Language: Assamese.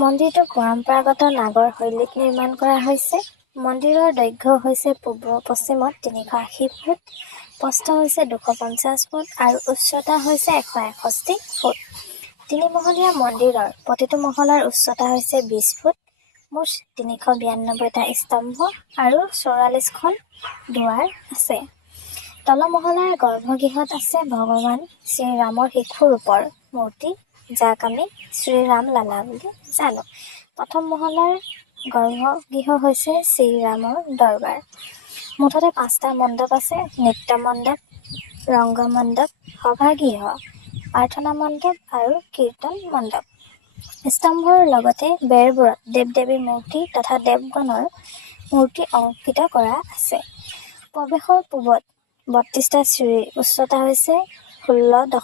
মন্দিৰটো পৰম্পৰাগত নাগৰ শৈলীত নিৰ্মাণ কৰা হৈছে। মন্দিৰৰ দৈৰ্ঘ্য হৈছে পূব-পশ্চিমত 380 ফুট, প্ৰস্থ হৈছে 250 ফুট আৰু উচ্চতা হৈছে 161 ফুট। তিনিমহলীয়া মন্দিৰৰ প্ৰতিটো মহলাৰ উচ্চতা হৈছে 20 ফুট। মুঠ 392টা স্তম্ভ আৰু 44খন দুৱাৰ আছে। তলমহলাৰ গৰ্ভগৃহত আছে ভগৱান শ্ৰীৰামৰ শিশু ৰূপৰ মূৰ্তি, যাক আমি শ্ৰীৰাম লালা বুলি জানো। প্ৰথম মহলাৰ গৰ্ভগৃহ হৈছে শ্ৰীৰামৰ দৰবাৰ। মুঠতে 5টা মণ্ডপ আছে: নৃত্য মণ্ডপ, ৰংগ মণ্ডপ, সভাগৃহ, প্ৰাৰ্থনা মণ্ডপ আৰু কীৰ্তন মণ্ডপ। স্তম্ভৰ লগতে বেৰবোৰত দেৱ-দেৱীৰ মূৰ্তি তথা দেৱগণৰ মূৰ্তি অংকিত কৰা আছে। প্ৰৱেশৰ পূবত 32টা চিৰিৰ উচ্চতা হৈছে 16